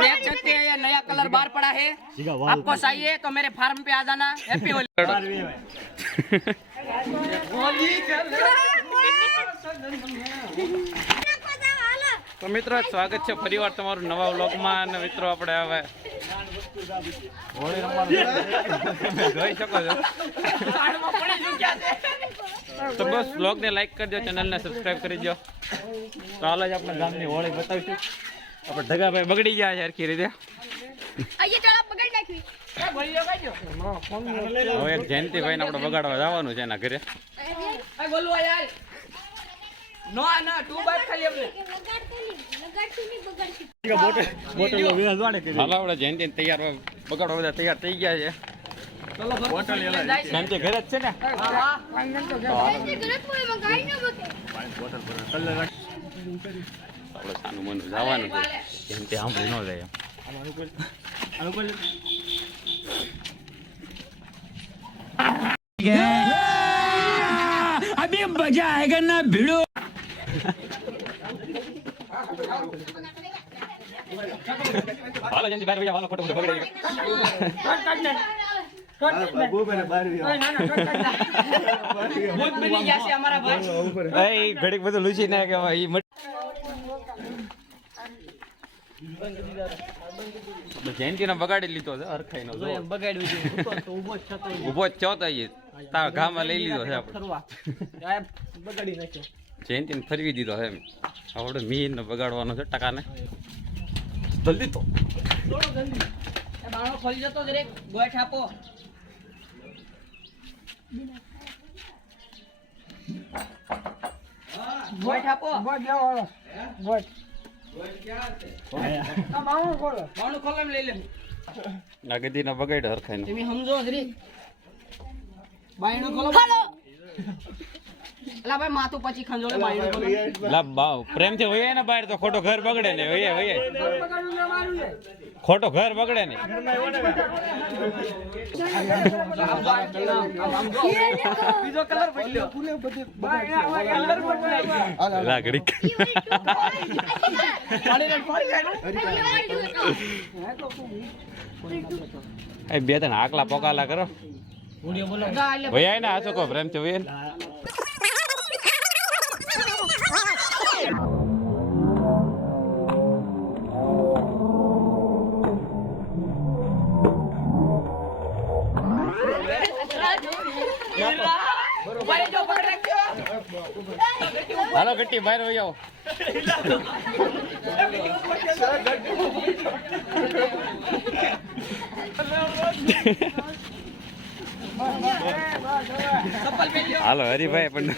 देख सकते हैं ये नया कलर बाहर पड़ा है, आपको चाहिए तो मेरे फार्म पे आ जाना। हैप्पी होली। तो मित्रों स्वागत है फरीवार तमाરું नवा વ્લોગમાં અને મિત્રો આપણે હવે હોળી રમવાનું જોઈ શકો છો તો બસ વ્લોગને લાઈક કરી દો, ચેનલને સબસ્ક્રાઇબ કરી દો। તો હાલ જ આપણે ગામની હોળી બતાવીશું। આપણે ઢગાભાઈ બગડી ગયા છે હરખી રીતે। હવે એક જયંતિભાઈને આપણે બગાડવા જવાનું છે એના ઘરે। હાલો જયંતિ તૈયાર બગાડવા બધા તૈયાર થઈ ગયા છે। જયંતિ ઘરે જ છે ને? આપણે સાનું મનું જવાનું છે, જયંતિ સાંભળી ન જાય। अभी मजा आएगा ना भिड़ो। हालो जल्दी बाहर भैया, हालो फोटो फोटो पकड़े। बहुत बनी गया से हमारा भाई। ए घड़ी બધું લૂસી નાખે ભાઈ। જયંતિ ને બગાડી લીધો છે હરખાઈ નો બગાડ્યું છે। ઉભો જ છો તો તાર ગામમાં લઈ લીધો છે આપણે બગાડી નાખ્યો। જયંતિ ને ફરવી દીધો છે આપણે મીન ને બગાડવાનો છે ટકાને। જલ્દી તો બાણો ખોલી જતો દરેક ગોઠ આપો। ગોઠ આપો ગોઠ લેવાનો ગોઠ નાગદી ના બગાડ હરખાઈ તમે સમજો જરી બાયણો ખોલો। લા ભાઈ માથું પછી ખંજોળે બાયણો ખોલો। લા બાવ પ્રેમ થી હોયે ને બહાર તો ખોટો ઘર બગડે ને હોયે હોયે ખોટો ઘર બગડે ને। બીજો કલર બદલ્યો ફૂલે બધે કલર બદલાય લાગડી બે ત્રણ આકલા પોકાલા કરો ભૈયા ને આ છો પ્રેમ છે ભૈયા। હાલો ગટ્ટી બહાર હોય જાઓ। હાલો હરીભાઈ પણ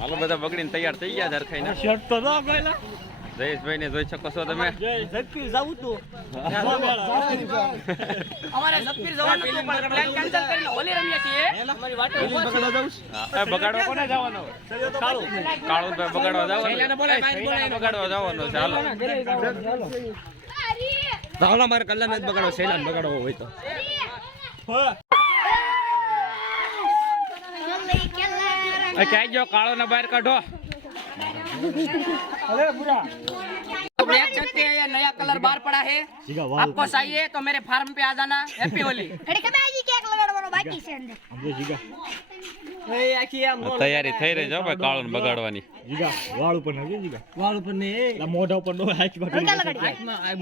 હાલો બધા બગડીને તૈયાર થઈ ગયા હરખાઈને। શર્ટ તો ના પહેલા જયેશભાઈ ને જોઈ શકો છો તમે। ઝડપી જાવું તો અમારે ઝડપી જવાનું તો પણ પ્લાન કેન્સલ કરીને હોલી રમીએ છીએ। અમારી વાટે બગાડવા જાવ છે। બગાડવા કોને જવાનો? કાળુ ભાઈ બગાડવા જવાનો। શૈલાને બોલાય બગાડવા જવાનો છે। હાલો હાલો મારે કલ્લા મેચ બગાડો, શૈલાને બગાડવો હોય તો ક્યાં જો કાળો ને બહાર કાઢો। देख सकते हैं ये नया कलर बाहर पड़ा है, आपको चाहिए तो मेरे फार्म पे आ जाना। हैप्पी होली। तैयारी થઈ રહી છે ભાઈ કાળો ને બગાડવાની। જીગા વાળ ઉપર નાખી જીગા વાળ ઉપર ને મોઢા ઉપર નો હાથ પકડી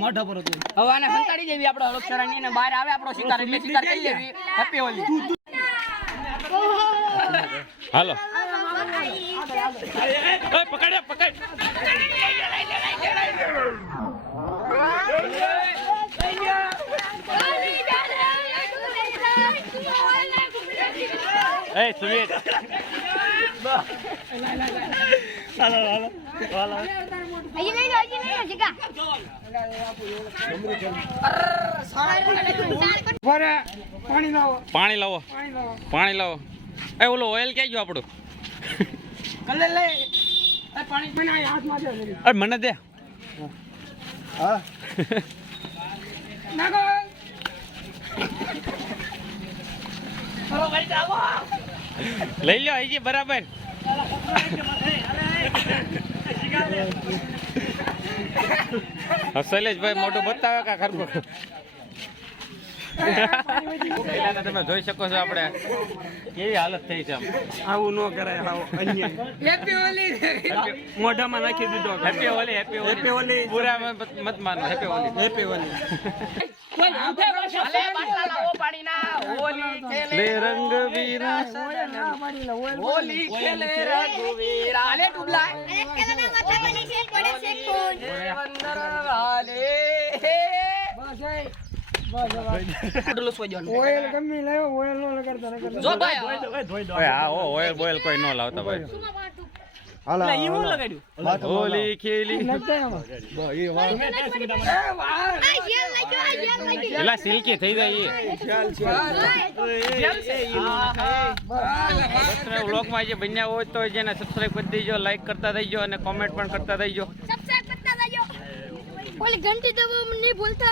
મોઢા પર હતું। હવે આને હંતાડી દેવી આપણો હળક્ષરાની ને બહાર આવે આપણો શિકાર એટલે શિકાર કરી લેવી। હેપી હોલી। હાલો પકડ પકડ એ સુમિત પાણી લાવો એ ઓલો ઓઇલ ક્યાં ગયો આપણું મને દે લઈ લો હજી બરાબર શૈલેષભાઈ મોટું બતાવે કા ખરખું તમે જોઈ શકો છો આપણે કેવી હાલત થઈ છે આવું ન કરાય મોઢામાં નાખી દીધો હેપી હોલી પૂરા મત માનો હેપી હોલી ले रंग वीरा होली खेले रघुवीरा आले डुबला अंदर वाले ઓઇલ ગમે લાવ્યો ઓઇલ નો લગાડતા જો ભાઈ હા ઓઇલ બોઇલ કોઈ નો લાવતા ભાઈ હાલા ઈ હું લગાડ્યું હોલી ખેલી એલા સિલ્કી થઈ જાય વ્લોગ માં જે બન્યા હોય તો જેને સબસ્ક્રાઇબ કરી દેજો, લાઈક કરતા રહીજો અને કોમેન્ટ પણ કરતા રહીજો. सब्सक्राइब करता रहियो ओली घंटी दबाओ नहीं बोलता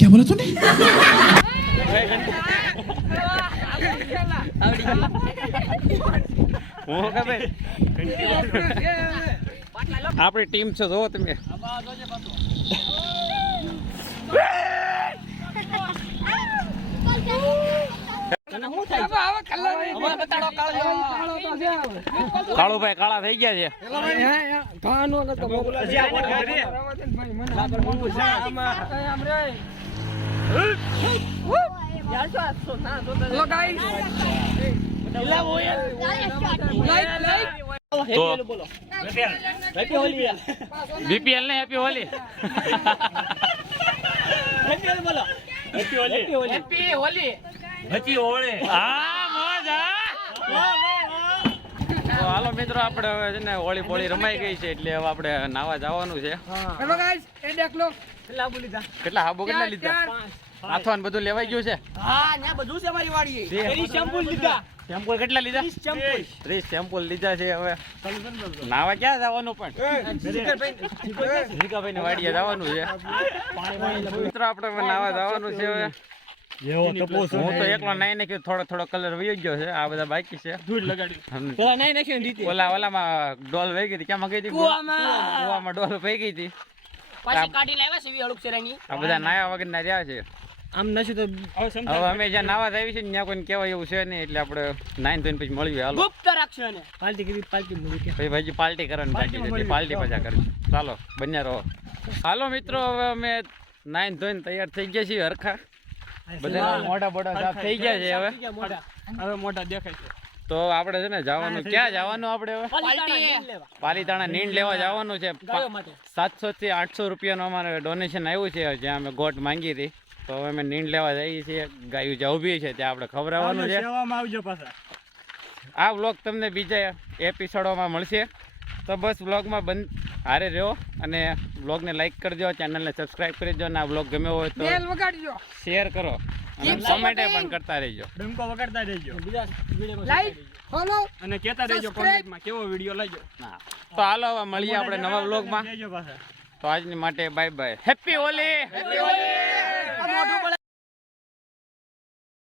क्या बोला तूने આપણી ટીમ છે જોવો તમે કાળુભાઈ કાળા થઈ ગયા છે. બીપીએલ ને હેપી હોલી. હાલો મિત્રો, આપણે હવે છે ને હોળી પોળી રમાઈ ગઈ છે એટલે હવે આપણે નાવા જવાનું છે. કેટલા હાબો કેટલા લીધા? આથવાન બધું લેવાઈ ગયું છે. સેમ્પલ કેટલા લીધા? 30 સેમ્પલ લીધા છે. હવે નાવા ક્યાં જવાનું? પણ જીગાભાઈ ની વાડીએ જવાનું છે. મિત્રો આપણે નાવા જવાનું છે. હવે હું તો એકલો નાઈ નાખ્યો, થોડો કલર વહી ગયો છે. આ બધા બાકી છે. ઓલામાં ડોલ વહી ગઈ હતી. ક્યાં ગઈ હતી? કુવામાં ડોલ વહી ગઈ હતી. આ બધા નાયા વગર ના રહ્યા છે. હવે અમે જ્યાં નાવા આવી છે ત્યાં કોઈને કહેવાય એવું છે નહીં, એટલે આપણે નાઈન ધોઈને પછી મળીએ. હાલો ભાઈ પાર્ટી કરવાની બાકી છે, પાર્ટી પાછા કરી. ચાલો બન્યા રહો. હાલો મિત્રો, હવે અમે નાઈન ધોઈને તૈયાર થઈ ગયા છીએ. હરખા બધા મોટા મોટા સાફ થઈ ગયા છે. હવે મોટા દેખાય છે. તો આપણે છે ને જવાનું, ક્યાં જવાનું? આપણે હવે પાલીતાણા નીંદ લેવા જવાનું છે. 700 થી 800 રૂપિયાનું અમારે ડોનેશન આવ્યું છે, જ્યાં અમે ગોટ માંગી હતી. તો હવે અમે નીંદ લેવા જઈએ છીએ. ગાયું જ્યાં ઊભી છે ત્યાં આપણે ખવડાવવાનું છે. આ વ્લોગ તમને બીજા એપિસોડોમાં મળશે. તો બસ વ્લોગમાં હારે રહ્યો અને વ્લોગને લાઈક કરજો, ચેનલને સબસ્ક્રાઈબ કરી દો. અને આ વ્લોગ ગમ્યો હોય તો શેર કરો અને કોમેન્ટ પણ કરતા રહેજો. ડંકો વગાડતા રહેજો, લાઈક ફોલો અને કહેતા રહેજો કોમેન્ટમાં કેવો વિડિયો લાગ્યો. તો હાલો હવે મળીએ આપણે નવા વ્લોગમાં. તો આજની માટે બાય બાય. હેપી હોલી.